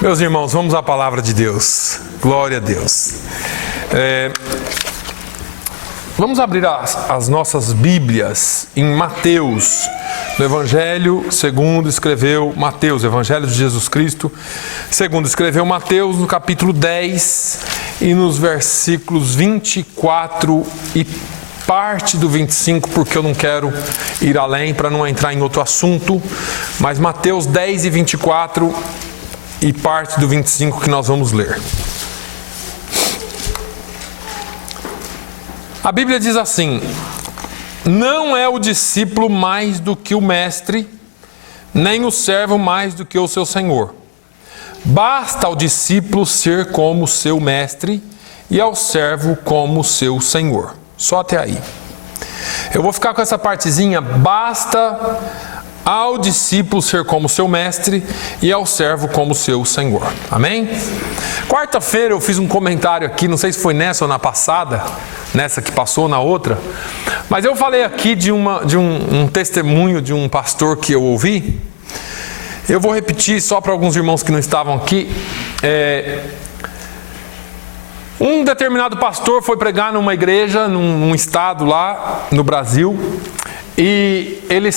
Meus irmãos, vamos à palavra de Deus. Glória a Deus. Vamos abrir as nossas Bíblias em Mateus, no Evangelho segundo escreveu Mateus, Evangelho de Jesus Cristo, segundo escreveu Mateus, no capítulo 10 e nos versículos 24 e parte do 25, porque eu não quero ir além para não entrar em outro assunto, mas Mateus 10 e 24 e parte do 25 que nós vamos ler. A Bíblia diz assim: não é o discípulo mais do que o mestre, nem o servo mais do que o seu senhor. Basta ao discípulo ser como seu mestre e ao servo como seu senhor. Só até aí. Eu vou ficar com essa partezinha. Basta ao discípulo ser como seu mestre e ao servo como seu senhor. Amém? Quarta-feira eu fiz um comentário aqui, não sei se foi nessa ou na passada, nessa que passou, na outra, mas eu falei aqui de um testemunho de um pastor que eu ouvi. Eu vou repetir só para alguns irmãos que não estavam aqui. Um determinado pastor foi pregar numa igreja, num estado lá no Brasil, e ele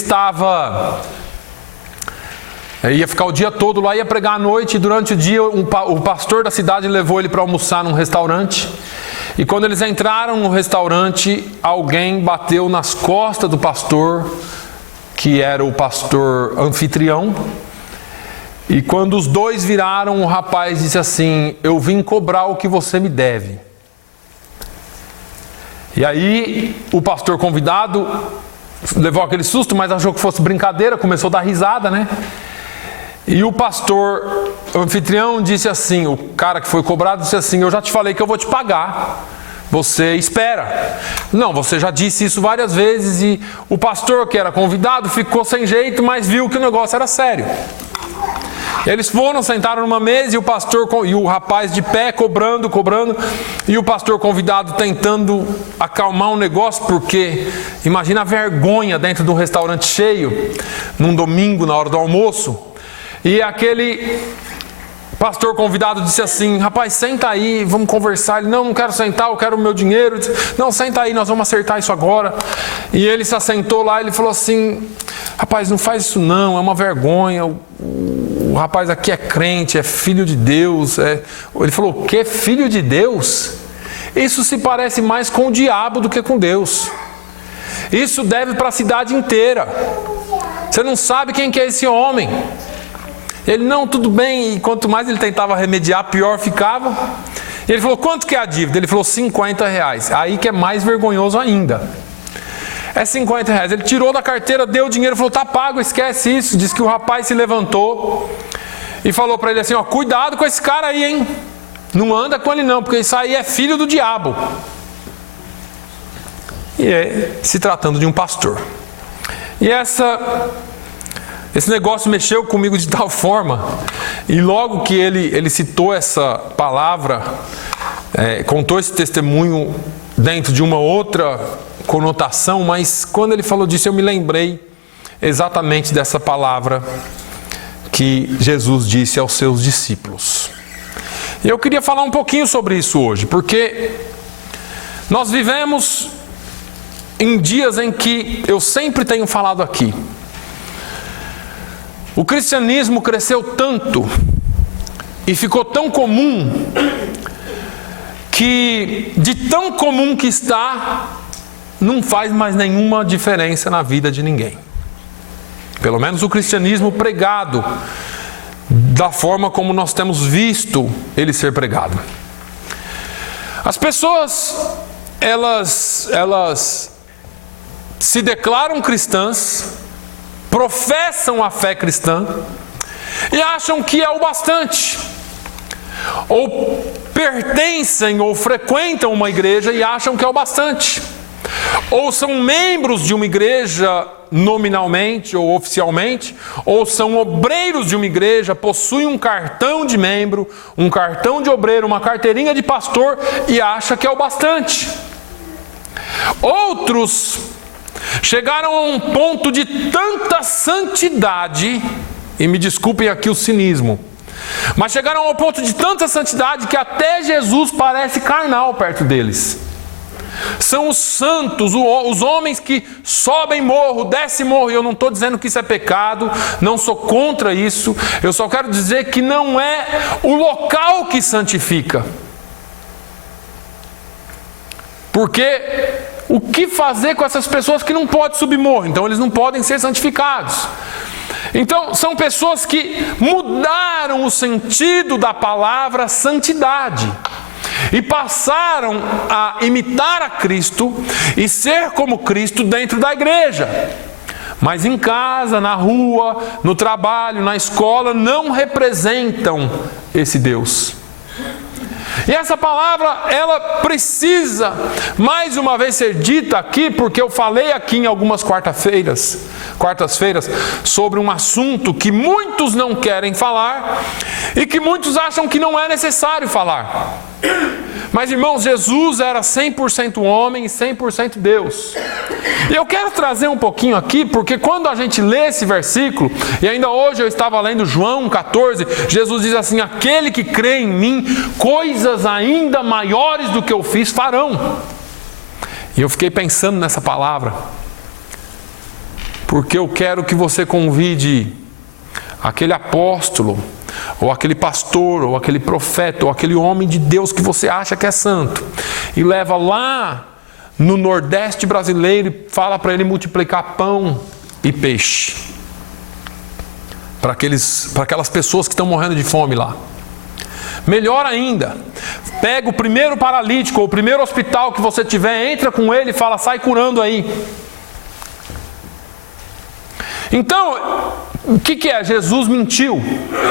ia ficar o dia todo lá, ia pregar à noite, e durante o dia o pastor da cidade levou ele para almoçar num restaurante. E quando eles entraram no restaurante, alguém bateu nas costas do pastor, que era o pastor anfitrião. E quando os dois viraram, o rapaz disse assim: eu vim cobrar o que você me deve. E aí o pastor convidado levou aquele susto, mas achou que fosse brincadeira, começou a dar risada, né? E o pastor anfitrião disse assim, o cara que foi cobrado disse assim: eu já te falei que eu vou te pagar, você espera. Não, você já disse isso várias vezes. E o pastor que era convidado ficou sem jeito, mas viu que o negócio era sério. Eles foram, sentaram numa mesa, e o pastor e o rapaz de pé cobrando, e o pastor convidado tentando acalmar o negócio, porque imagina a vergonha dentro de um restaurante cheio, num domingo, na hora do almoço. E aquele pastor convidado disse assim: rapaz, senta aí, vamos conversar. Ele: não quero sentar, eu quero o meu dinheiro. Disse: não, senta aí, nós vamos acertar isso agora. E ele se assentou lá, ele falou assim: rapaz, não faz isso não, é uma vergonha, o rapaz aqui é crente, é filho de Deus. Ele falou: o quê? Filho de Deus? Isso se parece mais com o diabo do que com Deus. Isso deve para a cidade inteira. Você não sabe quem que é esse homem. Ele: não, tudo bem. E quanto mais ele tentava remediar, pior ficava. E ele falou: quanto que é a dívida? Ele falou: R$50. Aí que é mais vergonhoso ainda. É R$50. Ele tirou da carteira, deu o dinheiro, falou: tá pago, esquece isso. Diz que o rapaz se levantou e falou para ele assim: ó, cuidado com esse cara aí, hein? Não anda com ele não, porque isso aí é filho do diabo. E se tratando de um pastor. E esse negócio mexeu comigo de tal forma, e logo que ele citou essa palavra, contou esse testemunho dentro de uma outra conotação, mas quando ele falou disso eu me lembrei exatamente dessa palavra que Jesus disse aos seus discípulos. E eu queria falar um pouquinho sobre isso hoje, porque nós vivemos em dias em que eu sempre tenho falado aqui, o cristianismo cresceu tanto e ficou tão comum, que de tão comum que está, não faz mais nenhuma diferença na vida de ninguém. Pelo menos o cristianismo pregado da forma como nós temos visto ele ser pregado. As pessoas, elas se declaram cristãs, professam a fé cristã e acham que é o bastante, ou pertencem ou frequentam uma igreja e acham que é o bastante, ou são membros de uma igreja nominalmente ou oficialmente, ou são obreiros de uma igreja, possuem um cartão de membro, um cartão de obreiro, uma carteirinha de pastor e acham que é o bastante. Outros chegaram a um ponto de tanta santidade, e me desculpem aqui o cinismo, Mas chegaram ao ponto de tanta santidade que até Jesus parece carnal perto deles. São os santos, os homens que sobem morro, descem morro. E eu não estou dizendo que isso é pecado, não sou contra isso. Eu só quero dizer que não é o local que santifica. Porque o que fazer com essas pessoas que não podem subir morro? Então eles não podem ser santificados. Então são pessoas que mudaram o sentido da palavra santidade e passaram a imitar a Cristo e ser como Cristo dentro da igreja. Mas em casa, na rua, no trabalho, na escola, não representam esse Deus. E essa palavra, ela precisa mais uma vez ser dita aqui, porque eu falei aqui em algumas quartas-feiras, sobre um assunto que muitos não querem falar e que muitos acham que não é necessário falar. Mas, irmãos, Jesus era 100% homem e 100% Deus. E eu quero trazer um pouquinho aqui, porque quando a gente lê esse versículo, e ainda hoje eu estava lendo João 14, Jesus diz assim: aquele que crê em mim, coisas ainda maiores do que eu fiz farão. E eu fiquei pensando nessa palavra, porque eu quero que você convide aquele apóstolo, ou aquele pastor, ou aquele profeta, ou aquele homem de Deus que você acha que é santo, e leva lá no Nordeste brasileiro e fala para ele multiplicar pão e peixe para aquelas pessoas que estão morrendo de fome lá. Melhor ainda, pega o primeiro paralítico ou o primeiro hospital que você tiver, entra com ele e fala: sai curando aí. Então, o que é? Jesus mentiu,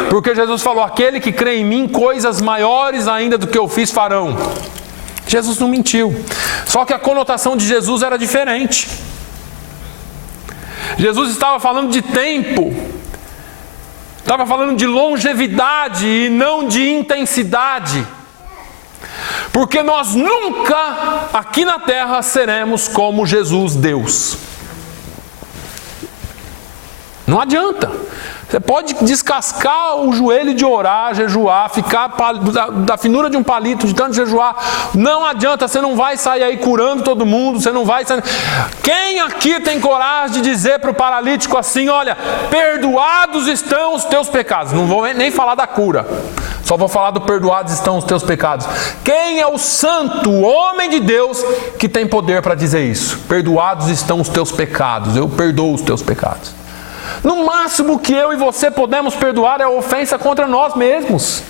porque Jesus falou: aquele que crê em mim, coisas maiores ainda do que eu fiz farão. Jesus não mentiu, só que a conotação de Jesus era diferente. Jesus estava falando de tempo, estava falando de longevidade e não de intensidade, porque nós nunca aqui na terra seremos como Jesus Deus. Não adianta. Você pode descascar o joelho de orar, jejuar, ficar da finura de um palito de tanto jejuar. Não adianta, você não vai sair aí curando todo mundo, você não vai sair... Quem aqui tem coragem de dizer para o paralítico assim: olha, perdoados estão os teus pecados? Não vou nem falar da cura, só vou falar do perdoados estão os teus pecados. Quem é o santo, o homem de Deus, que tem poder para dizer isso? Perdoados estão os teus pecados, eu perdoo os teus pecados. No máximo que eu e você podemos perdoar é a ofensa contra nós mesmos.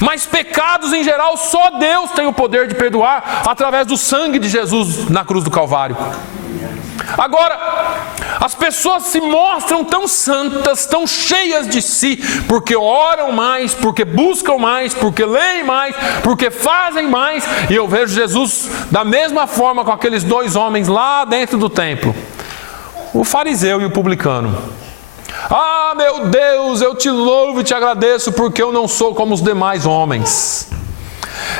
Mas pecados em geral, só Deus tem o poder de perdoar através do sangue de Jesus na cruz do Calvário. Agora, as pessoas se mostram tão santas, tão cheias de si, porque oram mais, porque buscam mais, porque leem mais, porque fazem mais. E eu vejo Jesus da mesma forma com aqueles dois homens lá dentro do templo, o fariseu e o publicano. Ah, meu Deus, eu te louvo e te agradeço porque eu não sou como os demais homens.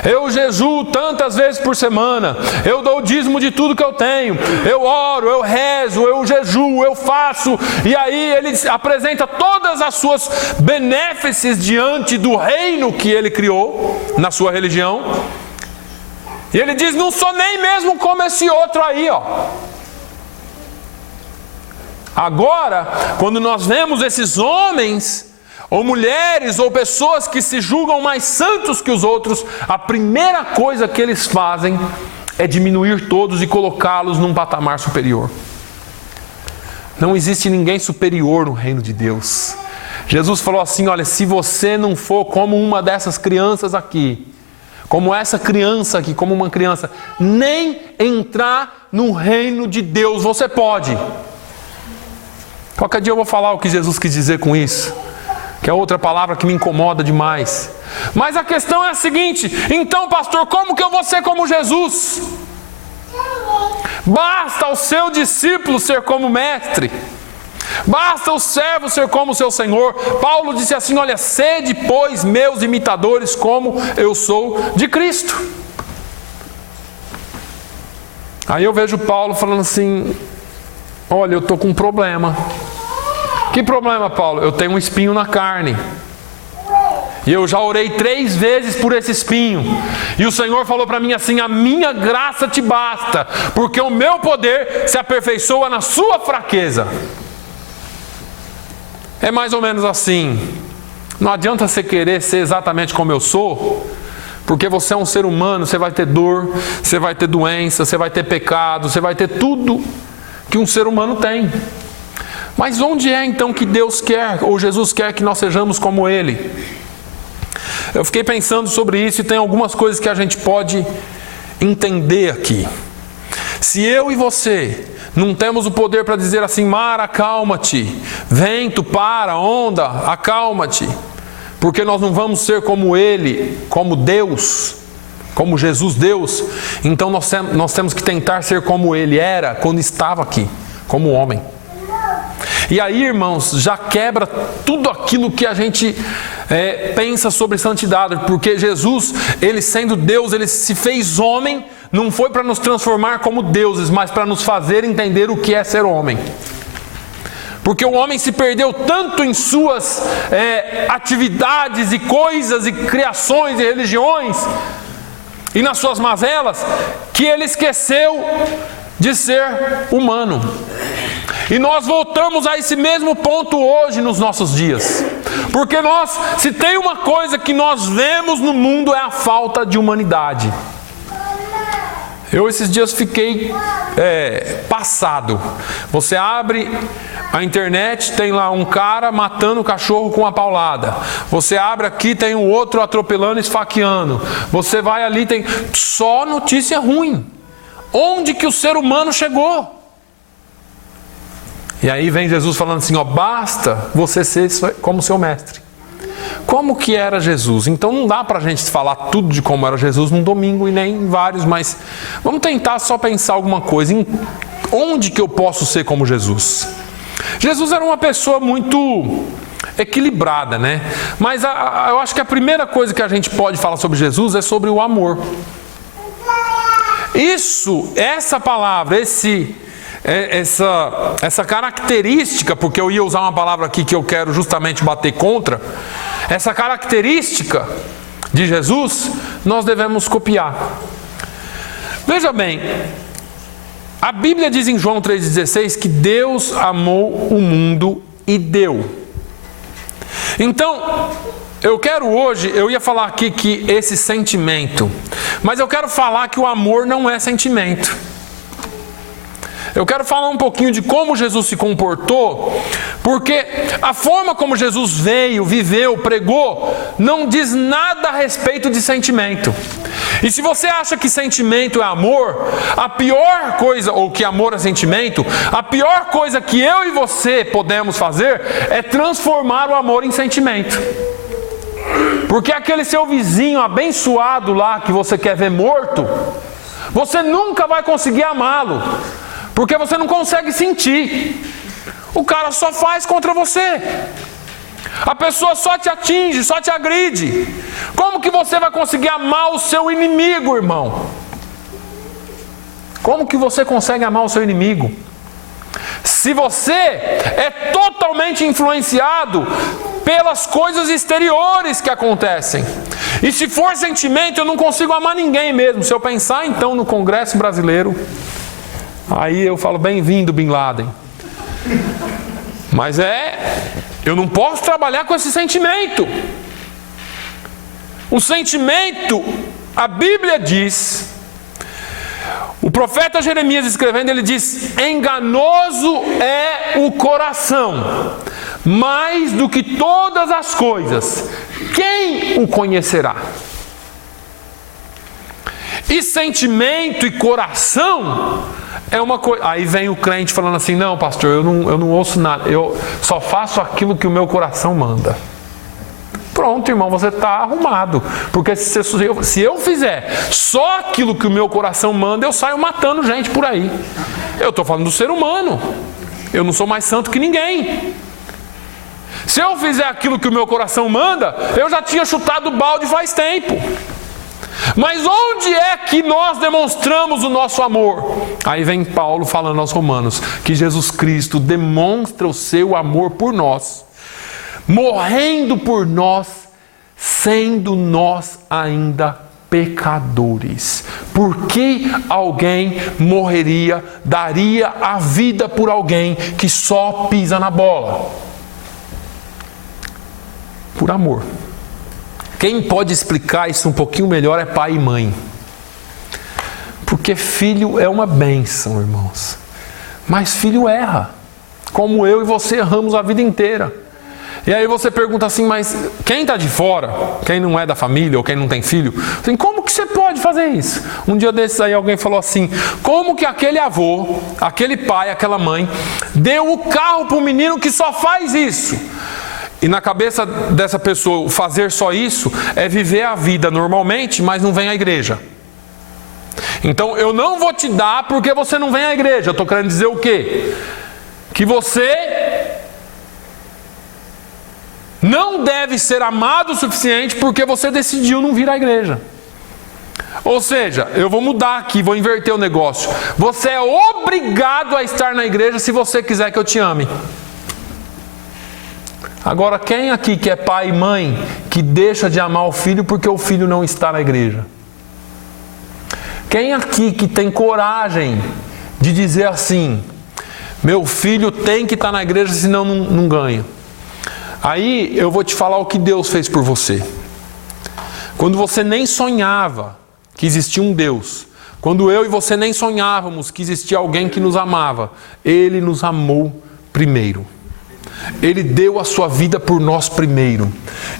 Eu jejuo tantas vezes por semana, eu dou o dízimo de tudo que eu tenho, eu oro, eu rezo, eu jejuo, eu faço. E aí ele apresenta todas as suas benéfices diante do reino que ele criou na sua religião. E ele diz: não sou nem mesmo como esse outro aí, ó. Agora, quando nós vemos esses homens, ou mulheres, ou pessoas que se julgam mais santos que os outros, a primeira coisa que eles fazem é diminuir todos e colocá-los num patamar superior. Não existe ninguém superior no reino de Deus. Jesus falou assim: olha, se você não for como uma dessas crianças aqui, como essa criança aqui, como uma criança, nem entrar no reino de Deus você pode. Qualquer dia eu vou falar o que Jesus quis dizer com isso, que é outra palavra que me incomoda demais. Mas a questão é a seguinte: então, pastor, como que eu vou ser como Jesus? Basta ao seu discípulo ser como mestre, basta o servo ser como seu senhor. Paulo disse assim: olha, sede, pois, meus imitadores, como eu sou de Cristo. Aí eu vejo Paulo falando assim: olha, eu estou com um problema. Que problema, Paulo? Eu tenho um espinho na carne. E eu já orei 3 vezes por esse espinho. E o Senhor falou para mim assim: a minha graça te basta, porque o meu poder se aperfeiçoa na sua fraqueza. É mais ou menos assim. Não adianta você querer ser exatamente como eu sou, porque você é um ser humano, você vai ter dor, você vai ter doença, você vai ter pecado, você vai ter tudo que um ser humano tem. Mas onde é então que Deus quer, ou Jesus quer que nós sejamos como Ele? Eu fiquei pensando sobre isso e tem algumas coisas que a gente pode entender aqui. Se eu e você não temos o poder para dizer assim: mar, acalma-te, vento, para, onda, acalma-te, porque nós não vamos ser como Ele, como Deus, como Jesus Deus, então nós temos que tentar ser como Ele era quando estava aqui, como homem. E aí, irmãos, já quebra tudo aquilo que a gente pensa sobre santidade, porque Jesus, Ele sendo Deus, Ele se fez homem, não foi para nos transformar como deuses, mas para nos fazer entender o que é ser homem. Porque o homem se perdeu tanto em suas atividades e coisas e criações e religiões e nas suas mazelas, que ele esqueceu de ser humano. E nós voltamos a esse mesmo ponto hoje nos nossos dias. Porque se tem uma coisa que nós vemos no mundo, é a falta de humanidade. Eu esses dias fiquei passado. Você abre a internet, tem lá um cara matando o cachorro com uma paulada. Você abre aqui, tem um outro atropelando, esfaqueando. Você vai ali, tem só notícia ruim. Onde que o ser humano chegou? E aí vem Jesus falando assim: basta você ser como seu mestre. Como que era Jesus? Então não dá para a gente falar tudo de como era Jesus num domingo e nem em vários, mas vamos tentar só pensar alguma coisa. Onde que eu posso ser como Jesus? Jesus era uma pessoa muito equilibrada, né? Mas eu acho que a primeira coisa que a gente pode falar sobre Jesus é sobre o amor. Essa palavra, essa característica, porque eu ia usar uma palavra aqui que eu quero justamente bater contra, essa característica de Jesus, nós devemos copiar. Veja bem, a Bíblia diz em João 3,16 que Deus amou o mundo e deu. Então, eu ia falar aqui que esse sentimento, mas eu quero falar que o amor não é sentimento. Eu quero falar um pouquinho de como Jesus se comportou, porque a forma como Jesus veio, viveu, pregou, não diz nada a respeito de sentimento. E se você acha que sentimento é amor, a pior coisa, ou que amor é sentimento, a pior coisa que eu e você podemos fazer é transformar o amor em sentimento. Porque aquele seu vizinho abençoado lá, que você quer ver morto, você nunca vai conseguir amá-lo. Porque você não consegue sentir. O cara só faz contra você. A pessoa só te atinge, só te agride. Como que você vai conseguir amar o seu inimigo, irmão? Como que você consegue amar o seu inimigo? Se você é totalmente influenciado pelas coisas exteriores que acontecem. E se for sentimento, eu não consigo amar ninguém mesmo. Se eu pensar então no Congresso Brasileiro, aí eu falo: bem-vindo, Bin Laden. Mas eu não posso trabalhar com esse sentimento. O sentimento, a Bíblia diz, o profeta Jeremias escrevendo, ele diz: enganoso é o coração, mais do que todas as coisas, quem o conhecerá? E sentimento e coração é uma coisa. Aí vem o crente falando assim: não, pastor, eu não ouço nada, eu só faço aquilo que o meu coração manda. Pronto, irmão, você está arrumado. Porque se eu fizer só aquilo que o meu coração manda, eu saio matando gente por aí. Eu estou falando do ser humano. Eu não sou mais santo que ninguém. Se eu fizer aquilo que o meu coração manda, eu já tinha chutado o balde faz tempo. Mas onde é que nós demonstramos o nosso amor? Aí vem Paulo falando aos Romanos que Jesus Cristo demonstra o seu amor por nós, morrendo por nós, sendo nós ainda pecadores. Por que alguém morreria, daria a vida por alguém que só pisa na bola? Por amor. Quem pode explicar isso um pouquinho melhor é pai e mãe. Porque filho é uma bênção, irmãos. Mas filho erra, como eu e você erramos a vida inteira. E aí você pergunta assim, mas quem está de fora, quem não é da família ou quem não tem filho, assim, como que você pode fazer isso? Um dia desses aí alguém falou assim, como que aquele avô, aquele pai, aquela mãe, deu o carro para o menino que só faz isso? E na cabeça dessa pessoa, fazer só isso é viver a vida normalmente, mas não vem à igreja. Então eu não vou te dar porque você não vem à igreja. Eu estou querendo dizer o quê? Que você não deve ser amado o suficiente porque você decidiu não vir à igreja. Ou seja, eu vou mudar aqui, vou inverter o negócio. Você é obrigado a estar na igreja se você quiser que eu te ame. Agora, quem aqui que é pai e mãe que deixa de amar o filho porque o filho não está na igreja? Quem aqui que tem coragem de dizer assim, meu filho tem que estar na igreja senão não ganha? Aí eu vou te falar o que Deus fez por você. Quando você nem sonhava que existia um Deus, quando eu e você nem sonhávamos que existia alguém que nos amava, Ele nos amou primeiro. Ele deu a sua vida por nós primeiro.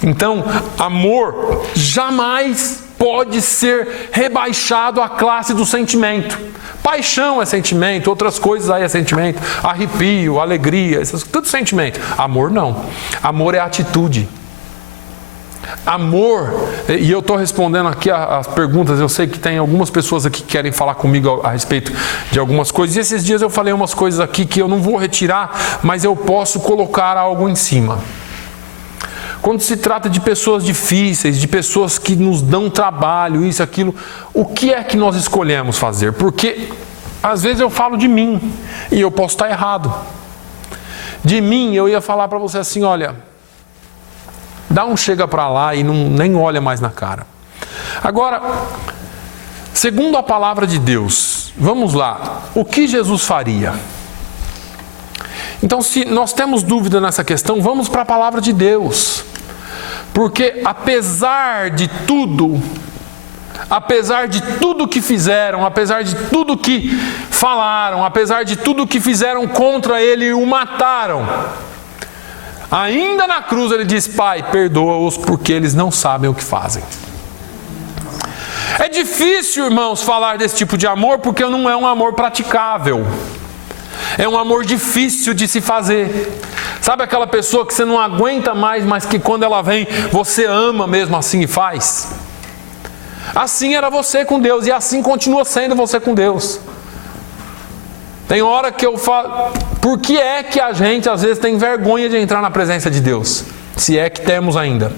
Então, amor jamais pode ser rebaixado à classe do sentimento. Paixão é sentimento, outras coisas aí é sentimento, arrepio, alegria, tudo sentimento. Amor não. Amor é atitude. Amor, e eu estou respondendo aqui as perguntas, eu sei que tem algumas pessoas aqui que querem falar comigo a respeito de algumas coisas, e esses dias eu falei umas coisas aqui que eu não vou retirar, mas eu posso colocar algo em cima. Quando se trata de pessoas difíceis, de pessoas que nos dão trabalho, isso, aquilo, o que é que nós escolhemos fazer? Porque às vezes eu falo de mim, e eu posso estar errado. De mim eu ia falar para você assim, olha, dá um chega para lá e nem olha mais na cara. Agora, segundo a palavra de Deus, vamos lá, o que Jesus faria? Então, se nós temos dúvida nessa questão, vamos para a palavra de Deus. Porque apesar de tudo que fizeram, apesar de tudo que falaram, apesar de tudo que fizeram contra ele e o mataram, ainda na cruz ele diz, Pai, perdoa-os porque eles não sabem o que fazem. É difícil, irmãos, falar desse tipo de amor porque não é um amor praticável. É um amor difícil de se fazer. Sabe aquela pessoa que você não aguenta mais, mas que quando ela vem, você ama mesmo assim e faz? Assim era você com Deus e assim continua sendo você com Deus. Tem hora que eu falo, por que é que a gente às vezes tem vergonha de entrar na presença de Deus? Se é que temos ainda.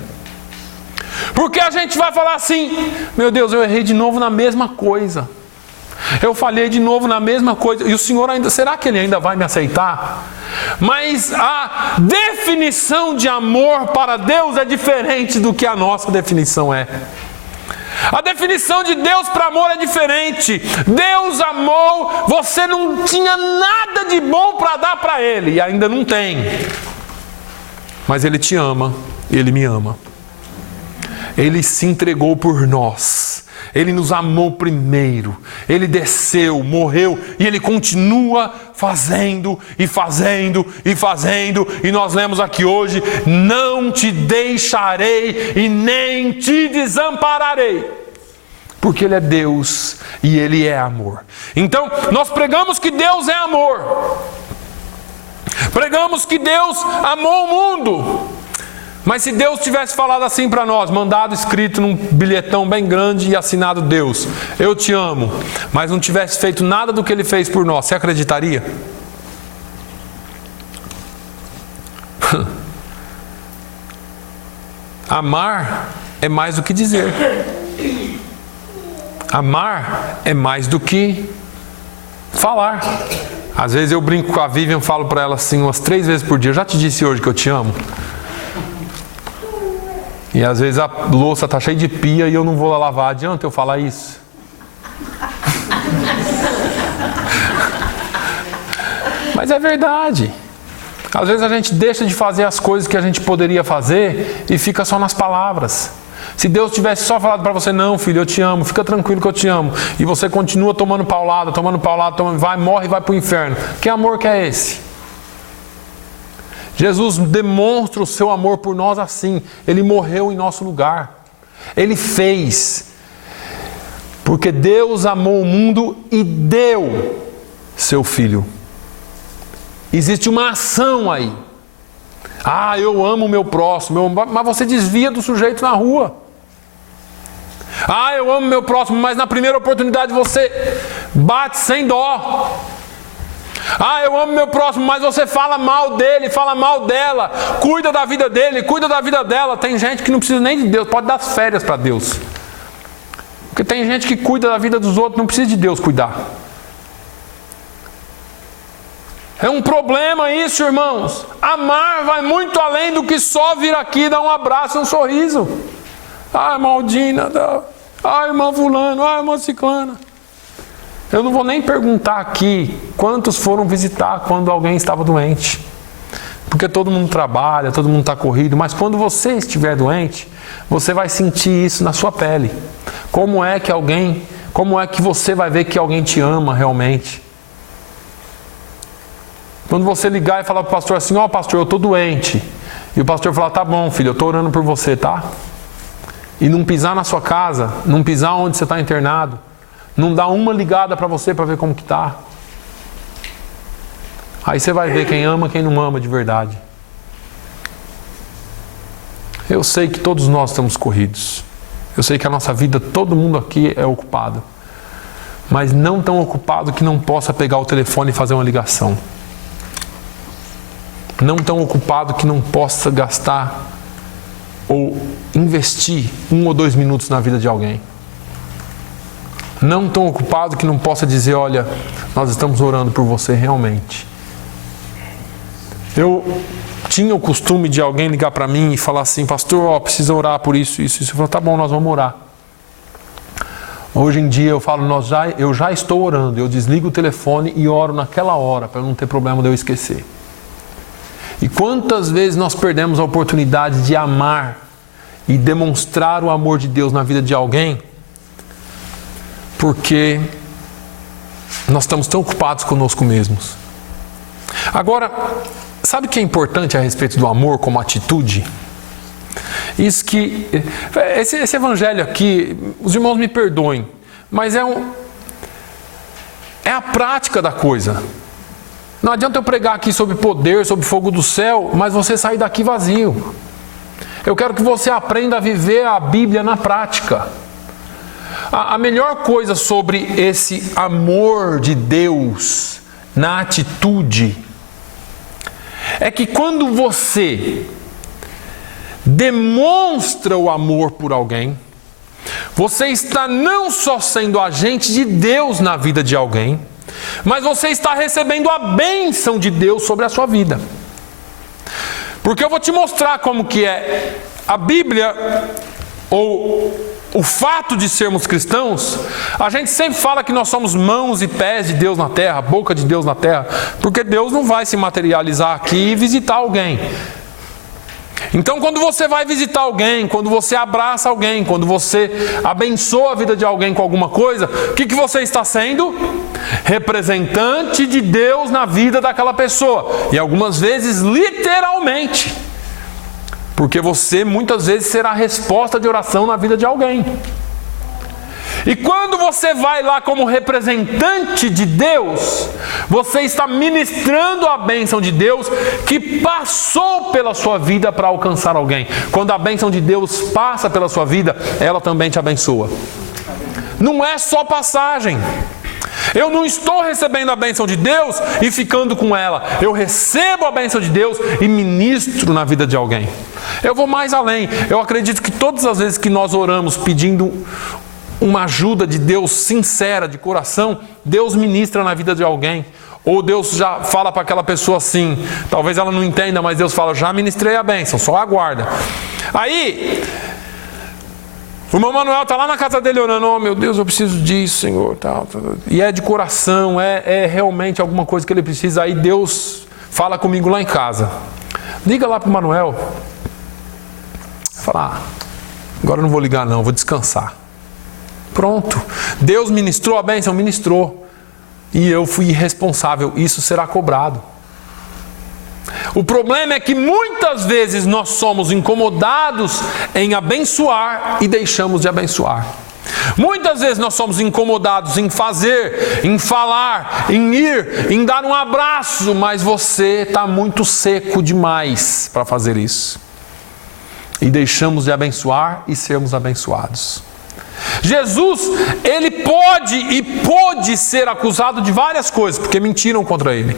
Porque a gente vai falar assim, meu Deus, eu errei de novo na mesma coisa. Eu falhei de novo na mesma coisa. E o Senhor ainda, será que Ele ainda vai me aceitar? Mas a definição de amor para Deus é diferente do que a nossa definição é. A definição de Deus para amor é diferente. Deus amou, você não tinha nada de bom para dar para Ele, e ainda não tem. Mas Ele te ama, Ele me ama. Ele se entregou por nós. Ele nos amou primeiro. Ele desceu, morreu e Ele continua fazendo e fazendo e fazendo. E nós lemos aqui hoje, não te deixarei e nem te desampararei. Porque Ele é Deus e Ele é amor. Então, nós pregamos que Deus é amor. Pregamos que Deus amou o mundo. Mas se Deus tivesse falado assim para nós, mandado escrito num bilhetão bem grande e assinado Deus, eu te amo, mas não tivesse feito nada do que Ele fez por nós, você acreditaria? Amar é mais do que dizer. Amar é mais do que falar. Às vezes eu brinco com a Vivian e falo para ela assim umas 3 vezes por dia, eu já te disse hoje que eu te amo. E às vezes a louça está cheia de pia e eu não vou lá lavar. Adianta eu falar isso? Mas é verdade. Às vezes a gente deixa de fazer as coisas que a gente poderia fazer e fica só nas palavras. Se Deus tivesse só falado para você, não filho, eu te amo, fica tranquilo que eu te amo, e você continua tomando paulada, vai, morre e vai para o inferno. Que amor que é esse? Jesus demonstra o seu amor por nós assim. Ele morreu em nosso lugar. Ele fez. Porque Deus amou o mundo e deu seu Filho. Existe uma ação aí. Ah, eu amo o meu próximo. Mas você desvia do sujeito na rua. Ah, eu amo o meu próximo, mas na primeira oportunidade você bate sem dó. Ah, eu amo meu próximo, mas você fala mal dele, fala mal dela, cuida da vida dele, cuida da vida dela. Tem gente que não precisa nem de Deus, pode dar férias para Deus. Porque tem gente que cuida da vida dos outros, não precisa de Deus cuidar. É um problema isso, irmãos. Amar vai muito além do que só vir aqui, dar um abraço, um sorriso. Ah, irmã Aldina, ah, irmã fulano, ah, irmã ciclana. Eu não vou nem perguntar aqui quantos foram visitar quando alguém estava doente. Porque todo mundo trabalha, todo mundo está corrido. Mas quando você estiver doente, você vai sentir isso na sua pele. Como é que você vai ver que alguém te ama realmente? Quando você ligar e falar para o pastor assim, ó pastor, eu estou doente. E o pastor falar, tá bom filho, eu estou orando por você, tá? E não pisar na sua casa, não pisar onde você está internado. Não dá uma ligada para você para ver como que está. Aí você vai ver quem ama, quem não ama de verdade. Eu sei que todos nós estamos corridos. Eu sei que a nossa vida, todo mundo aqui é ocupado. Mas não tão ocupado que não possa pegar o telefone e fazer uma ligação. Não tão ocupado que não possa gastar ou investir 1 ou 2 minutos na vida de alguém. Não tão ocupado que não possa dizer, olha, nós estamos orando por você realmente. Eu tinha o costume de alguém ligar para mim e falar assim, pastor, ó, precisa orar por isso. Eu falo, tá bom, nós vamos orar. Hoje em dia eu falo, eu já estou orando, eu desligo o telefone e oro naquela hora, para não ter problema de eu esquecer. E quantas vezes nós perdemos a oportunidade de amar e demonstrar o amor de Deus na vida de alguém, porque nós estamos tão ocupados conosco mesmos. Agora, sabe o que é importante a respeito do amor como atitude? Isso que... Esse evangelho aqui, os irmãos me perdoem, mas é a prática da coisa. Não adianta eu pregar aqui sobre poder, sobre fogo do céu, mas você sair daqui vazio. Eu quero que você aprenda a viver a Bíblia na prática. A melhor coisa sobre esse amor de Deus na atitude é que quando você demonstra o amor por alguém, você está não só sendo agente de Deus na vida de alguém, mas você está recebendo a bênção de Deus sobre a sua vida. Porque eu vou te mostrar como que é a Bíblia, ou o fato de sermos cristãos. A gente sempre fala que nós somos mãos e pés de Deus na terra, boca de Deus na terra, porque Deus não vai se materializar aqui e visitar alguém. Então quando você vai visitar alguém, quando você abraça alguém, quando você abençoa a vida de alguém com alguma coisa, o que você está sendo? Representante de Deus na vida daquela pessoa. E algumas vezes literalmente. Porque você muitas vezes será a resposta de oração na vida de alguém. E quando você vai lá como representante de Deus, você está ministrando a bênção de Deus que passou pela sua vida para alcançar alguém. Quando a bênção de Deus passa pela sua vida, ela também te abençoa. Não é só passagem. Eu não estou recebendo a bênção de Deus e ficando com ela. Eu recebo a bênção de Deus e ministro na vida de alguém. Eu vou mais além. Eu acredito que todas as vezes que nós oramos pedindo uma ajuda de Deus sincera, de coração, Deus ministra na vida de alguém. Ou Deus já fala para aquela pessoa assim, talvez ela não entenda, mas Deus fala, já ministrei a bênção, só aguarda. Aí, o irmão Manuel está lá na casa dele orando, oh meu Deus, eu preciso disso, Senhor, tal. E é de coração, é realmente alguma coisa que ele precisa. Aí Deus fala comigo lá em casa. Liga lá para o Manuel. Fala, agora eu não vou ligar não, vou descansar. Pronto. Deus ministrou a bênção? Ministrou. E eu fui irresponsável, isso será cobrado. O problema é que muitas vezes nós somos incomodados em abençoar e deixamos de abençoar. Muitas vezes nós somos incomodados em fazer, em falar, em ir, em dar um abraço, mas você está muito seco demais para fazer isso. E deixamos de abençoar e sermos abençoados. Jesus, ele pode e pôde ser acusado de várias coisas, porque mentiram contra ele.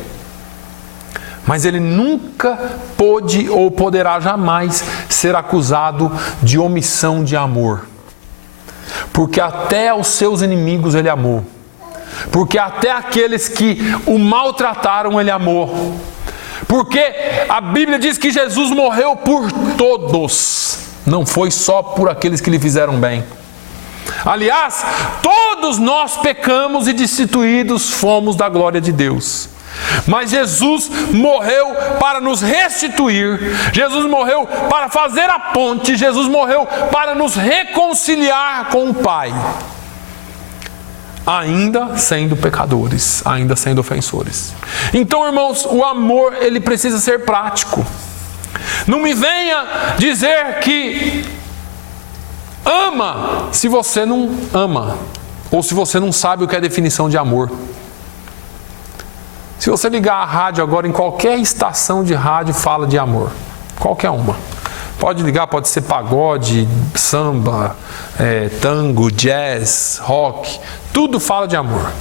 Mas ele nunca pôde ou poderá jamais ser acusado de omissão de amor. Porque até os seus inimigos ele amou. Porque até aqueles que o maltrataram ele amou. Porque a Bíblia diz que Jesus morreu por todos. Não foi só por aqueles que lhe fizeram bem. Aliás, todos nós pecamos e destituídos fomos da glória de Deus. Mas Jesus morreu para nos restituir, Jesus morreu para fazer a ponte, Jesus morreu para nos reconciliar com o Pai, ainda sendo pecadores, ainda sendo ofensores. Então, irmãos, o amor, ele precisa ser prático. Não me venha dizer que ama se você não ama, ou se você não sabe o que é a definição de amor. Se você ligar a rádio agora, em qualquer estação de rádio fala de amor. Qualquer uma. Pode ligar, pode ser pagode, samba, tango, jazz, rock. Tudo fala de amor.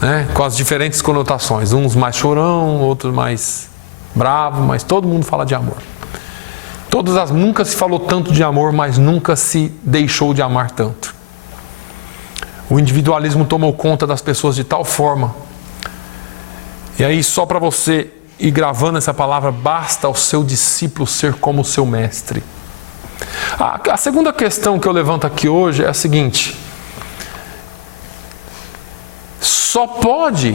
Né? Com as diferentes conotações. Uns mais chorão, outros mais bravo, mas todo mundo fala de amor. Nunca se falou tanto de amor, mas nunca se deixou de amar tanto. O individualismo tomou conta das pessoas de tal forma. E aí, só para você ir gravando essa palavra, basta ao seu discípulo ser como o seu mestre. A segunda questão que eu levanto aqui hoje é a seguinte: só pode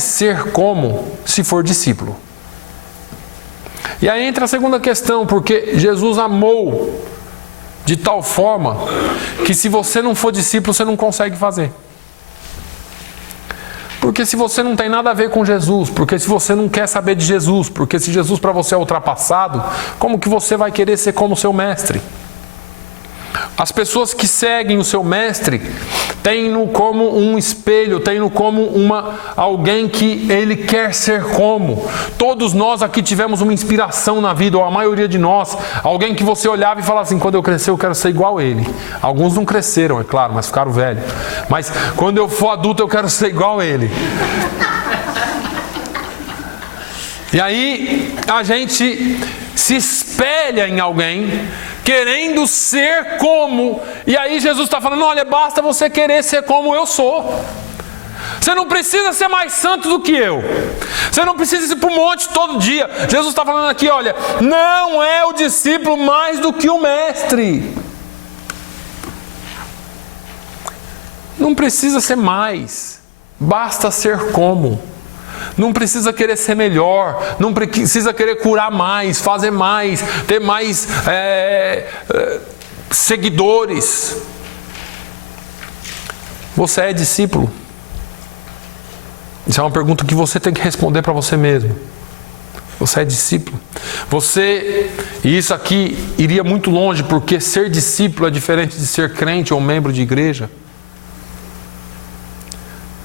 ser como se for discípulo. E aí entra a segunda questão, porque Jesus amou de tal forma que se você não for discípulo, você não consegue fazer. Porque se você não tem nada a ver com Jesus, porque se você não quer saber de Jesus, porque se Jesus para você é ultrapassado, como que você vai querer ser como seu mestre? As pessoas que seguem o seu mestre têm-no como um espelho, têm-no como alguém que ele quer ser como. Todos nós aqui tivemos uma inspiração na vida, ou a maioria de nós, alguém que você olhava e falava assim: quando eu crescer eu quero ser igual a ele. Alguns não cresceram, é claro, mas ficaram velhos. Mas quando eu for adulto eu quero ser igual a ele. E aí a gente se espelha em alguém, querendo ser como. E aí Jesus está falando: olha, basta você querer ser como eu sou. Você não precisa ser mais santo do que eu. Você não precisa ir para o monte todo dia. Jesus está falando aqui, olha, não é o discípulo mais do que o mestre. Não precisa ser mais, basta ser como. Não precisa querer ser melhor, não precisa querer curar mais, fazer mais, ter mais seguidores. Você é discípulo? Isso é uma pergunta que você tem que responder para você mesmo. Você é discípulo? E isso aqui iria muito longe, porque ser discípulo é diferente de ser crente ou membro de igreja.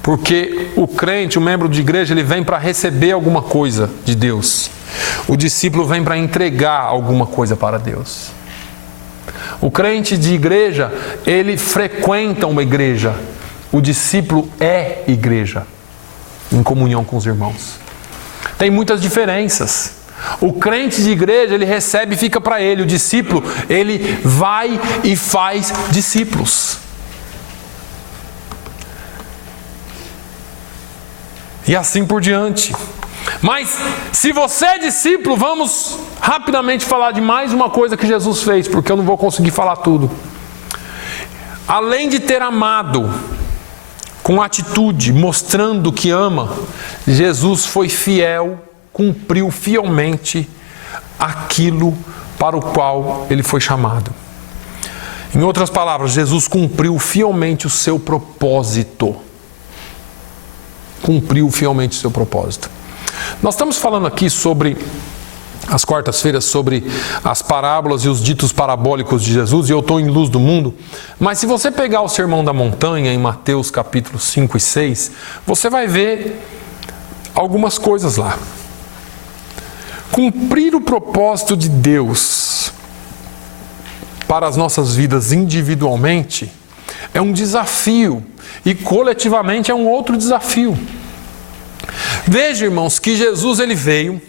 Porque o crente, o membro de igreja, ele vem para receber alguma coisa de Deus. O discípulo vem para entregar alguma coisa para Deus. O crente de igreja, ele frequenta uma igreja. O discípulo é igreja, em comunhão com os irmãos. Tem muitas diferenças. O crente de igreja, ele recebe e fica para ele. O discípulo, ele vai e faz discípulos. E assim por diante. Mas, se você é discípulo, vamos rapidamente falar de mais uma coisa que Jesus fez, porque eu não vou conseguir falar tudo. Além de ter amado com atitude, mostrando que ama, Jesus foi fiel, cumpriu fielmente aquilo para o qual ele foi chamado. Em outras palavras, Jesus cumpriu fielmente o seu propósito. Cumpriu fielmente o seu propósito. Nós estamos falando aqui sobre, às quartas-feiras, sobre as parábolas e os ditos parabólicos de Jesus, e eu estou em Luz do Mundo, mas se você pegar o Sermão da Montanha, em Mateus capítulos 5 e 6, você vai ver algumas coisas lá. Cumprir o propósito de Deus para as nossas vidas individualmente é um desafio, e coletivamente é um outro desafio. Veja, irmãos, que Jesus ele veio,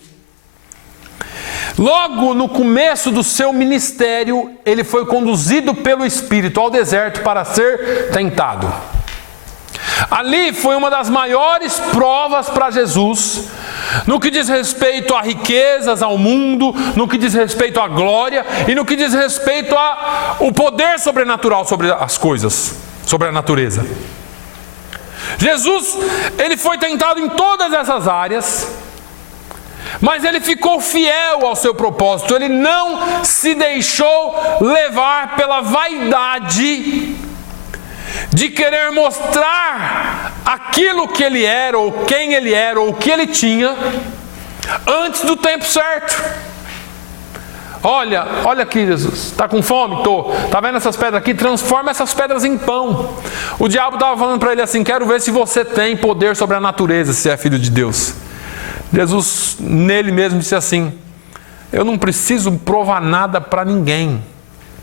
logo no começo do seu ministério, ele foi conduzido pelo Espírito ao deserto para ser tentado. Ali foi uma das maiores provas para Jesus, no que diz respeito a riquezas, ao mundo, no que diz respeito à glória e no que diz respeito ao poder sobrenatural sobre as coisas, sobre a natureza. Jesus, ele foi tentado em todas essas áreas, mas ele ficou fiel ao seu propósito. Ele não se deixou levar pela vaidade de querer mostrar aquilo que ele era, ou quem ele era, ou o que ele tinha, antes do tempo certo. Olha aqui, Jesus, está com fome? Estou. Está vendo essas pedras aqui? Transforma essas pedras em pão. O diabo estava falando para ele assim: quero ver se você tem poder sobre a natureza, se é filho de Deus. Jesus, nele mesmo, disse assim: eu não preciso provar nada para ninguém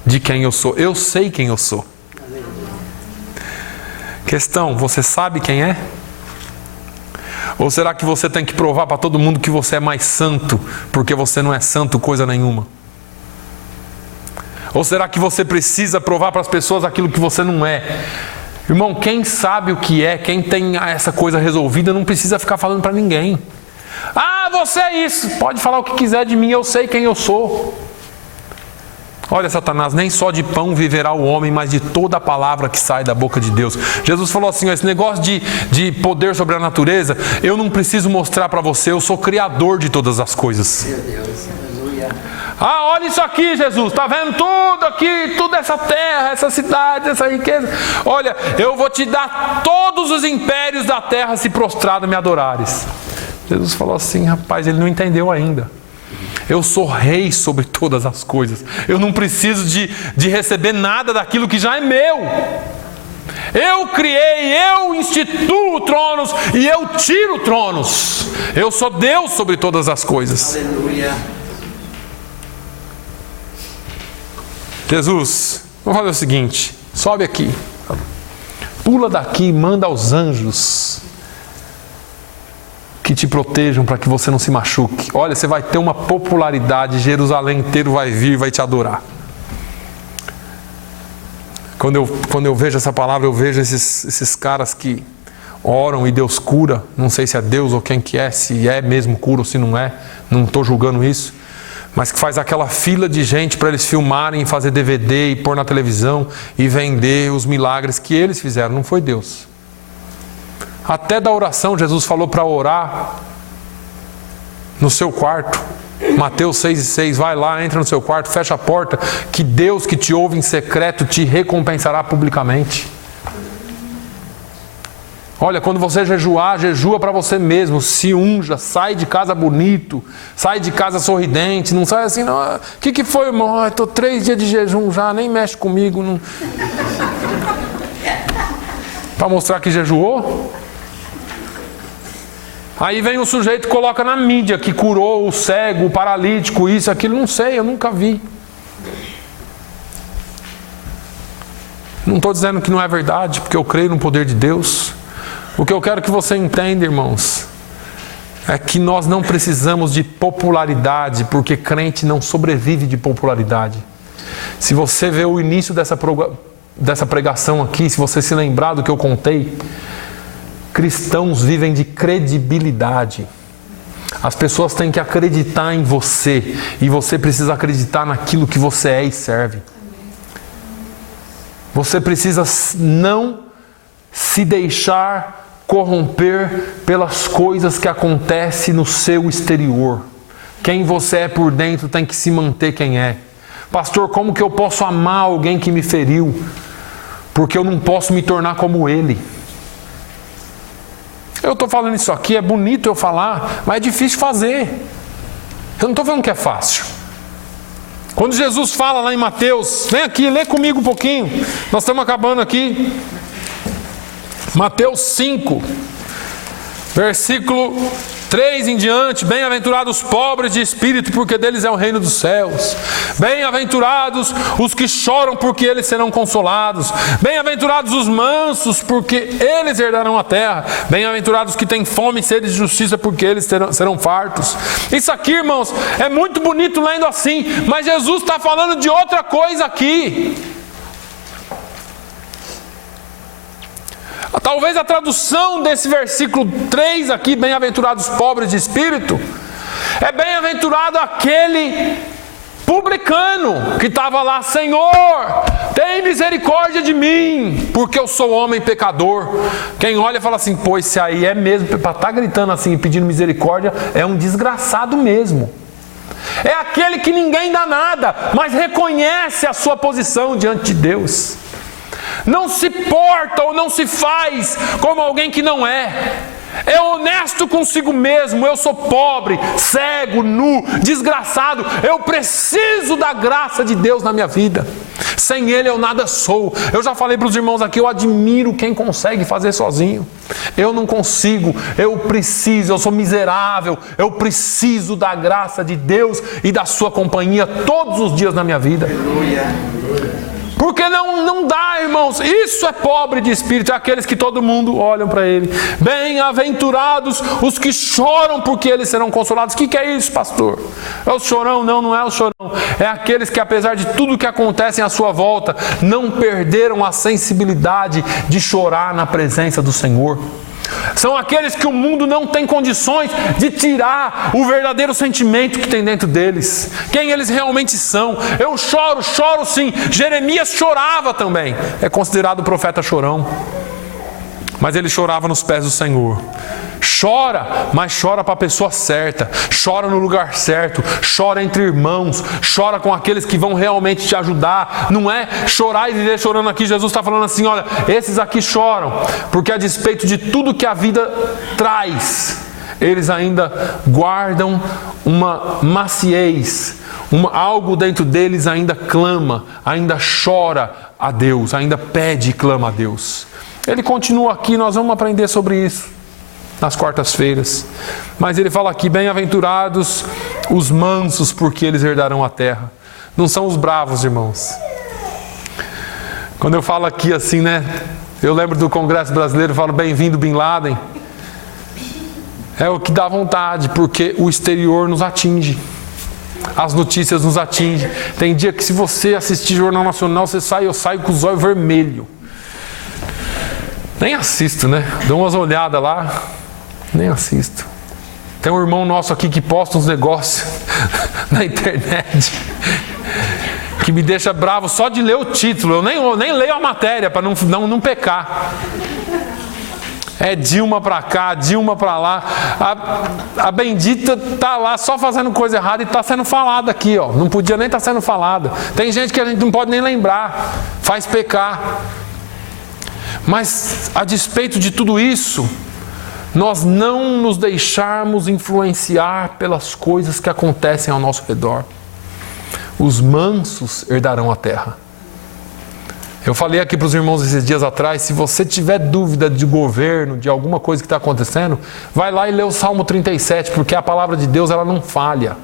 de quem eu sou. Eu sei quem eu sou. Questão, você sabe quem é? Ou será que você tem que provar para todo mundo que você é mais santo, porque você não é santo coisa nenhuma? Ou será que você precisa provar para as pessoas aquilo que você não é? Irmão, quem sabe o que é, quem tem essa coisa resolvida, não precisa ficar falando para ninguém. Ah, você é isso, pode falar o que quiser de mim, eu sei quem eu sou. Olha, Satanás, nem só de pão viverá o homem, mas de toda a palavra que sai da boca de Deus. Jesus falou assim: esse negócio de poder sobre a natureza, eu não preciso mostrar para você, eu sou criador de todas as coisas. Meu Deus, aleluia. Ah, olha isso aqui, Jesus, está vendo tudo aqui, toda essa terra, essa cidade, essa riqueza. Olha, eu vou te dar todos os impérios da terra se prostrado me adorares. Jesus falou assim: rapaz, ele não entendeu ainda. Eu sou rei sobre todas as coisas. Eu não preciso de receber nada daquilo que já é meu. Eu criei, eu instituo tronos e eu tiro tronos. Eu sou Deus sobre todas as coisas. Aleluia. Jesus, vamos fazer o seguinte: sobe aqui, pula daqui e manda aos anjos que te protejam para que você não se machuque. Olha, você vai ter uma popularidade, Jerusalém inteiro vai vir e vai te adorar. Quando eu vejo essa palavra, eu vejo esses caras que oram e Deus cura. Não sei se é Deus ou quem que é, se é mesmo cura ou se não é. Não estou julgando isso. Mas que faz aquela fila de gente para eles filmarem, fazer DVD e pôr na televisão e vender os milagres que eles fizeram. Não foi Deus. Até da oração, Jesus falou para orar no seu quarto. Mateus 6,6, vai lá, entra no seu quarto, fecha a porta, que Deus que te ouve em secreto te recompensará publicamente. Olha, quando você jejuar, jejua para você mesmo, se unja, sai de casa bonito, sai de casa sorridente, não sai assim, não. O que foi, irmão? Estou 3 dias de jejum já, nem mexe comigo. Não... Para mostrar que jejuou? Aí vem o sujeito e coloca na mídia que curou o cego, o paralítico, isso, aquilo, não sei, eu nunca vi. Não estou dizendo que não é verdade, porque eu creio no poder de Deus. O que eu quero que você entenda, irmãos, é que nós não precisamos de popularidade, porque crente não sobrevive de popularidade. Se você vê o início dessa pregação aqui, se você se lembrar do que eu contei, cristãos vivem de credibilidade. As pessoas têm que acreditar em você, e você precisa acreditar naquilo que você é e serve. Você precisa não se deixar corromper pelas coisas que acontecem no seu exterior. Quem você é por dentro tem que se manter quem é. Pastor, como que eu posso amar alguém que me feriu? Porque eu não posso me tornar como ele. Eu estou falando isso aqui, é bonito eu falar, mas é difícil fazer. Eu não estou falando que é fácil. Quando Jesus fala lá em Mateus, vem aqui, lê comigo um pouquinho. Nós estamos acabando aqui. Mateus 5, versículo 3 em diante. Bem-aventurados os pobres de espírito, porque deles é o reino dos céus. Bem-aventurados os que choram, porque eles serão consolados. Bem-aventurados os mansos, porque eles herdarão a terra. Bem-aventurados que têm fome e sede de justiça, porque eles serão fartos. Isso aqui, irmãos, é muito bonito lendo assim, mas Jesus está falando de outra coisa aqui. Talvez a tradução desse versículo 3 aqui, bem-aventurados pobres de espírito, é bem-aventurado aquele publicano que estava lá: Senhor, tem misericórdia de mim, porque eu sou homem pecador. Quem olha fala assim: pô, esse aí é mesmo, para estar gritando assim, pedindo misericórdia, é um desgraçado mesmo. É aquele que ninguém dá nada, mas reconhece a sua posição diante de Deus. Não se porta ou não se faz como alguém que não é. É honesto consigo mesmo. Eu sou pobre, cego, nu, desgraçado. Eu preciso da graça de Deus na minha vida. Sem Ele eu nada sou. Eu já falei para os irmãos aqui, eu admiro quem consegue fazer sozinho. Eu não consigo, eu preciso, eu sou miserável. Eu preciso da graça de Deus e da sua companhia todos os dias na minha vida. Porque não dá, irmãos. Isso é pobre de espírito, é aqueles que todo mundo olham para ele. Bem-aventurados os que choram, porque eles serão consolados. O que é isso, pastor? É o chorão? Não, não é o chorão. É aqueles que, apesar de tudo que acontece à sua volta, não perderam a sensibilidade de chorar na presença do Senhor. São aqueles que o mundo não tem condições de tirar o verdadeiro sentimento que tem dentro deles, quem eles realmente são. Eu choro sim. Jeremias chorava também, é considerado o profeta chorão, mas ele chorava nos pés do Senhor. Chora, mas chora para a pessoa certa, chora no lugar certo, chora entre irmãos, chora com aqueles que vão realmente te ajudar. Não é chorar e viver chorando aqui. Jesus está falando assim: olha, esses aqui choram, porque a despeito de tudo que a vida traz, eles ainda guardam uma maciez, algo dentro deles ainda clama, ainda chora a Deus, ainda pede e clama a Deus. Ele continua aqui, nós vamos aprender sobre isso nas quartas-feiras. Mas ele fala aqui: bem-aventurados os mansos, porque eles herdarão a terra. Não são os bravos, irmãos. Quando eu falo aqui assim, né? Eu lembro do Congresso Brasileiro, eu falo bem-vindo Bin Laden. É o que dá vontade, porque o exterior nos atinge. As notícias nos atingem. Tem dia que, se você assistir Jornal Nacional, eu saio com os olhos vermelhos. Nem assisto, né? Dou umas olhadas lá, nem assisto. Tem um irmão nosso aqui que posta uns negócios na internet que me deixa bravo só de ler o título. Eu nem leio a matéria para não pecar. É Dilma para cá, Dilma para lá. A bendita está lá só fazendo coisa errada e está sendo falada aqui, ó. Não podia nem estar sendo falada. Tem gente que a gente não pode nem lembrar, faz pecar. Mas, a despeito de tudo isso, nós não nos deixarmos influenciar pelas coisas que acontecem ao nosso redor. Os mansos herdarão a terra. Eu falei aqui para os irmãos esses dias atrás: se você tiver dúvida de governo, de alguma coisa que está acontecendo, vai lá e lê o Salmo 37, porque a palavra de Deus, ela não falha.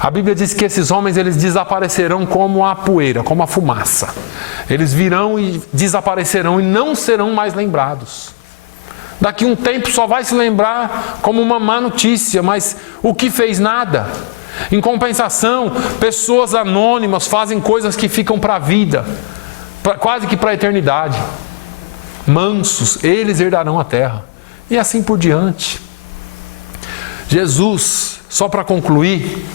A Bíblia diz que esses homens, eles desaparecerão como a poeira, como a fumaça. Eles virão e desaparecerão e não serão mais lembrados. Daqui um tempo só vai se lembrar como uma má notícia, mas o que fez nada. Em compensação, pessoas anônimas fazem coisas que ficam para a vida, quase que para a eternidade. Mansos, eles herdarão a terra. E assim por diante. Jesus, só para concluir,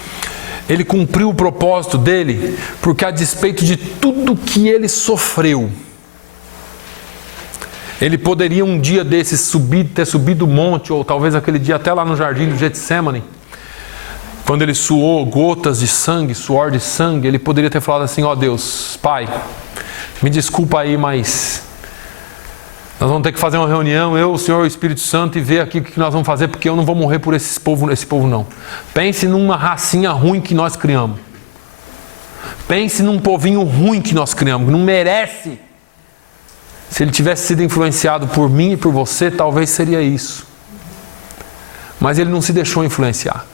ele cumpriu o propósito dele, porque a despeito de tudo que ele sofreu, ele poderia um dia desses ter subido o monte, ou talvez aquele dia até lá no jardim do Getsemane, quando ele suou gotas de sangue, suor de sangue, ele poderia ter falado assim: ó Deus, Pai, me desculpa aí, mas nós vamos ter que fazer uma reunião, eu, o Senhor e o Espírito Santo, e ver aqui o que nós vamos fazer, porque eu não vou morrer por esse povo não. Pense numa racinha ruim que nós criamos. Pense num povinho ruim que nós criamos, que não merece. Se ele tivesse sido influenciado por mim e por você, talvez seria isso. Mas ele não se deixou influenciar.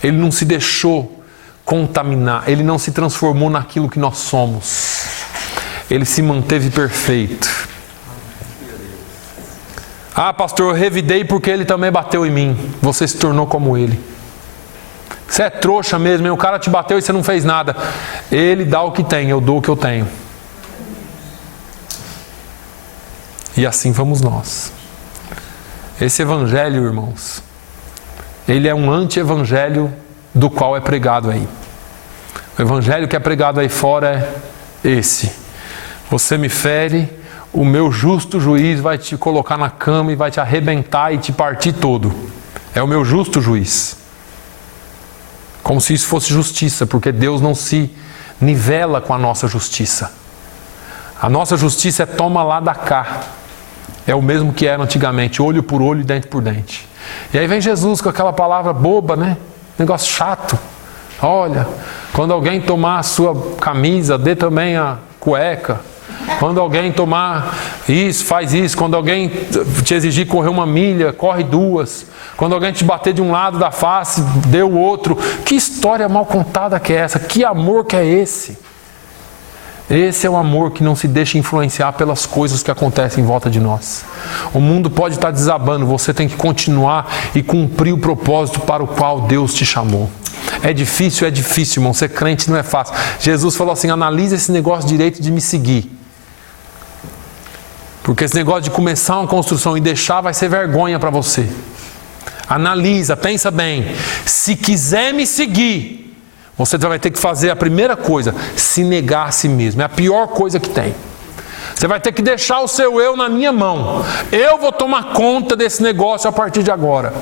Ele não se deixou contaminar. Ele não se transformou naquilo que nós somos. Ele se manteve perfeito. Ah, pastor, eu revidei porque ele também bateu em mim. Você se tornou como ele. Você é trouxa mesmo, hein? O cara te bateu e você não fez nada. Ele dá o que tem, eu dou o que eu tenho. E assim vamos nós. Esse evangelho, irmãos, ele é um anti-evangelho do qual é pregado aí. O evangelho que é pregado aí fora é esse: você me fere, o meu justo juiz vai te colocar na cama e vai te arrebentar e te partir todo. É o meu justo juiz. Como se isso fosse justiça, porque Deus não se nivela com a nossa justiça. A nossa justiça é toma lá da cá. É o mesmo que era antigamente, olho por olho e dente por dente. E aí vem Jesus com aquela palavra boba, né? Negócio chato. Olha, quando alguém tomar a sua camisa, dê também a cueca. Quando alguém tomar isso, faz isso. Quando alguém te exigir correr 1 milha, corre 2. Quando alguém te bater de um lado da face, dê o outro. Que história mal contada que é essa? Que amor que é esse? Esse é o amor que não se deixa influenciar pelas coisas que acontecem em volta de nós. O mundo pode estar desabando, você tem que continuar e cumprir o propósito para o qual Deus te chamou. É difícil, irmão. Ser crente não é fácil. Jesus falou assim: analisa esse negócio direito de me seguir. Porque esse negócio de começar uma construção e deixar vai ser vergonha para você. Analisa, pensa bem. Se quiser me seguir, você vai ter que fazer a primeira coisa: se negar a si mesmo. É a pior coisa que tem. Você vai ter que deixar o seu eu na minha mão. Eu vou tomar conta desse negócio a partir de agora.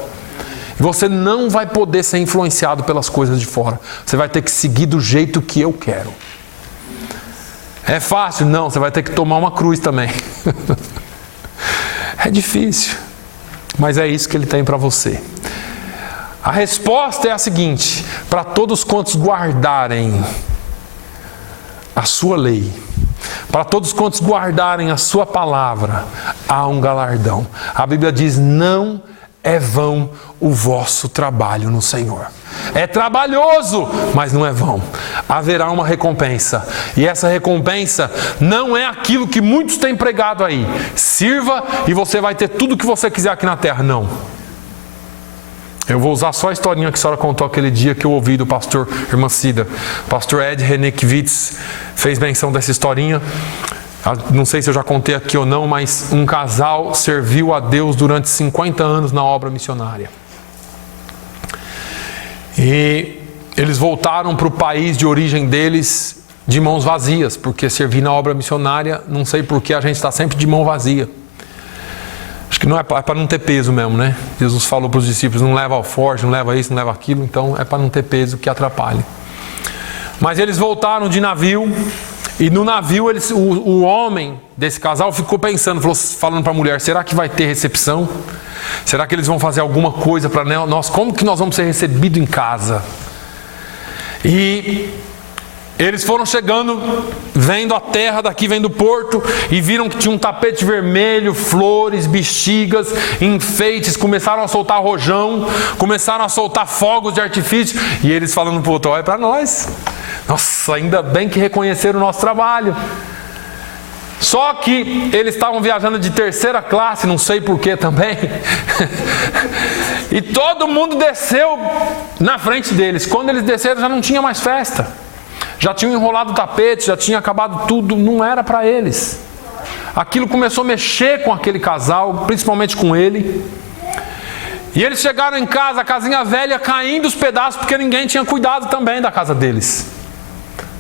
Você não vai poder ser influenciado pelas coisas de fora. Você vai ter que seguir do jeito que eu quero. É fácil? Não, você vai ter que tomar uma cruz também. É difícil, mas é isso que ele tem para você. A resposta é a seguinte: para todos quantos guardarem a sua lei, para todos quantos guardarem a sua palavra, há um galardão. A Bíblia diz: não é vão o vosso trabalho no Senhor. É trabalhoso, mas não é vão. Haverá uma recompensa. E essa recompensa não é aquilo que muitos têm pregado aí: sirva e você vai ter tudo o que você quiser aqui na terra. Não. Eu vou usar só a historinha que a senhora contou aquele dia que eu ouvi do pastor Irmã Cida. O pastor Ed Renekiewicz fez menção dessa historinha. Não sei se eu já contei aqui ou não, mas um casal serviu a Deus durante 50 anos na obra missionária. E eles voltaram para o país de origem deles de mãos vazias, porque servir na obra missionária, não sei por que a gente está sempre de mão vazia. Acho que não é para não ter peso mesmo, né? Jesus falou para os discípulos: não leva alforje, não leva isso, não leva aquilo. Então é para não ter peso que atrapalhe. Mas eles voltaram de navio. E no navio o homem desse casal ficou pensando, falando para a mulher: será que vai ter recepção? Será que eles vão fazer alguma coisa para nós? Como que nós vamos ser recebidos em casa? E eles foram chegando, vendo a terra daqui, vendo o porto, e viram que tinha um tapete vermelho, flores, bexigas, enfeites. Começaram a soltar rojão, começaram a soltar fogos de artifício. E eles falando para o outro: olha para nós. Nossa, ainda bem que reconheceram o nosso trabalho. Só que eles estavam viajando de 3ª classe, não sei porquê também. E todo mundo desceu na frente deles. Quando eles desceram, já não tinha mais festa. Já tinham enrolado o tapete, já tinha acabado tudo. Não era para eles. Aquilo começou a mexer com aquele casal, principalmente com ele. E eles chegaram em casa, a casinha velha caindo os pedaços, porque ninguém tinha cuidado também da casa deles.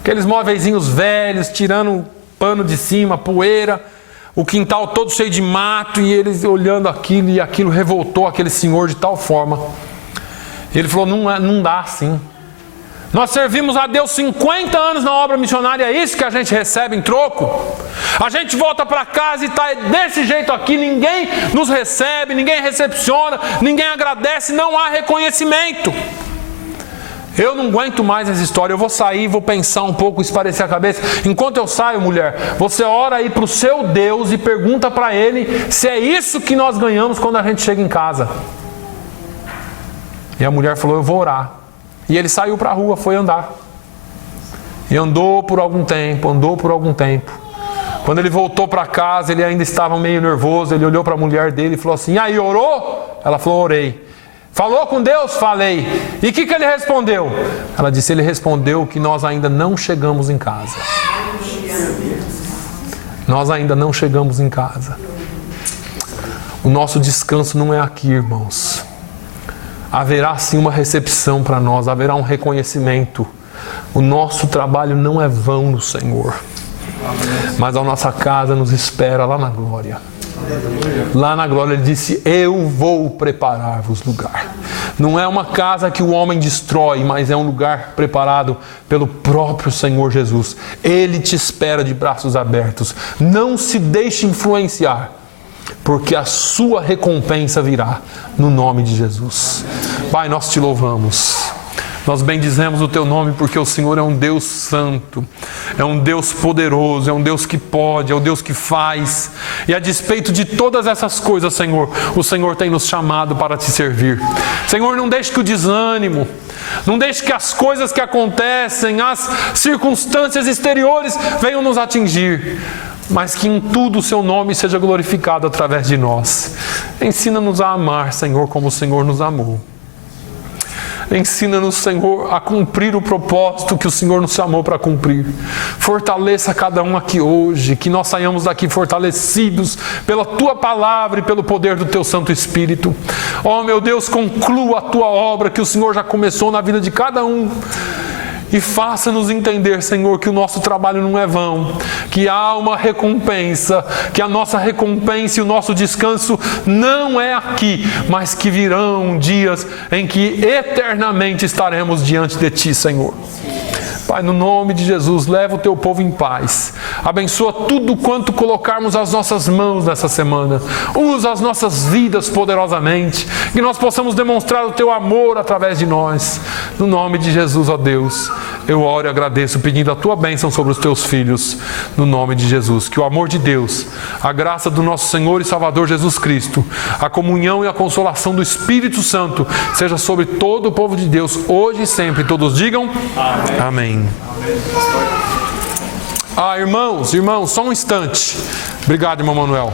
Aqueles móveizinhos velhos, tirando pano de cima, poeira, o quintal todo cheio de mato, e eles olhando aquilo, e aquilo revoltou aquele senhor de tal forma. E ele falou, não dá assim. Nós servimos a Deus 50 anos na obra missionária, é isso que a gente recebe em troco? A gente volta para casa e está desse jeito aqui, ninguém nos recebe, ninguém recepciona, ninguém agradece, não há reconhecimento. Eu não aguento mais essa história, eu vou sair, vou pensar um pouco, esparecer a cabeça. Enquanto eu saio, mulher, você ora aí para o seu Deus e pergunta para Ele se é isso que nós ganhamos quando a gente chega em casa. E a mulher falou, eu vou orar. E ele saiu para a rua, foi andar. E andou por algum tempo. Quando ele voltou para casa, ele ainda estava meio nervoso, ele olhou para a mulher dele e falou assim, aí, orou? Ela falou, orei. Falou com Deus? Falei. E o que ele respondeu? Ela disse, ele respondeu que nós ainda não chegamos em casa. Nós ainda não chegamos em casa. O nosso descanso não é aqui, irmãos. Haverá sim uma recepção para nós, haverá um reconhecimento. O nosso trabalho não é vão no Senhor, mas a nossa casa nos espera lá na glória. Lá na glória ele disse, eu vou preparar-vos lugar. Não é uma casa que o homem destrói, mas é um lugar preparado pelo próprio Senhor Jesus. Ele te espera de braços abertos. Não se deixe influenciar, porque a sua recompensa virá no nome de Jesus. Pai, nós te louvamos. Nós bendizemos o teu nome porque o Senhor é um Deus santo, é um Deus poderoso, é um Deus que pode, é um Deus que faz. E a despeito de todas essas coisas, Senhor, o Senhor tem nos chamado para te servir. Senhor, não deixe que o desânimo, não deixe que as coisas que acontecem, as circunstâncias exteriores venham nos atingir, mas que em tudo o seu nome seja glorificado através de nós. Ensina-nos a amar, Senhor, como o Senhor nos amou. Ensina-nos, Senhor, a cumprir o propósito que o Senhor nos chamou para cumprir. Fortaleça cada um aqui hoje, que nós saiamos daqui fortalecidos pela Tua palavra e pelo poder do Teu Santo Espírito. Ó, meu Deus, conclua a Tua obra que o Senhor já começou na vida de cada um. E faça-nos entender, Senhor, que o nosso trabalho não é vão, que há uma recompensa, que a nossa recompensa e o nosso descanso não é aqui, mas que virão dias em que eternamente estaremos diante de Ti, Senhor. Pai, no nome de Jesus, leva o Teu povo em paz. Abençoa tudo quanto colocarmos as nossas mãos nessa semana. Usa as nossas vidas poderosamente. Que nós possamos demonstrar o Teu amor através de nós. No nome de Jesus, ó Deus, eu oro e agradeço pedindo a Tua bênção sobre os Teus filhos. No nome de Jesus. Que o amor de Deus, a graça do nosso Senhor e Salvador Jesus Cristo, a comunhão e a consolação do Espírito Santo seja sobre todo o povo de Deus, hoje e sempre. Todos digam amém. Amém. Irmãos, só um instante. Obrigado, irmão Manuel.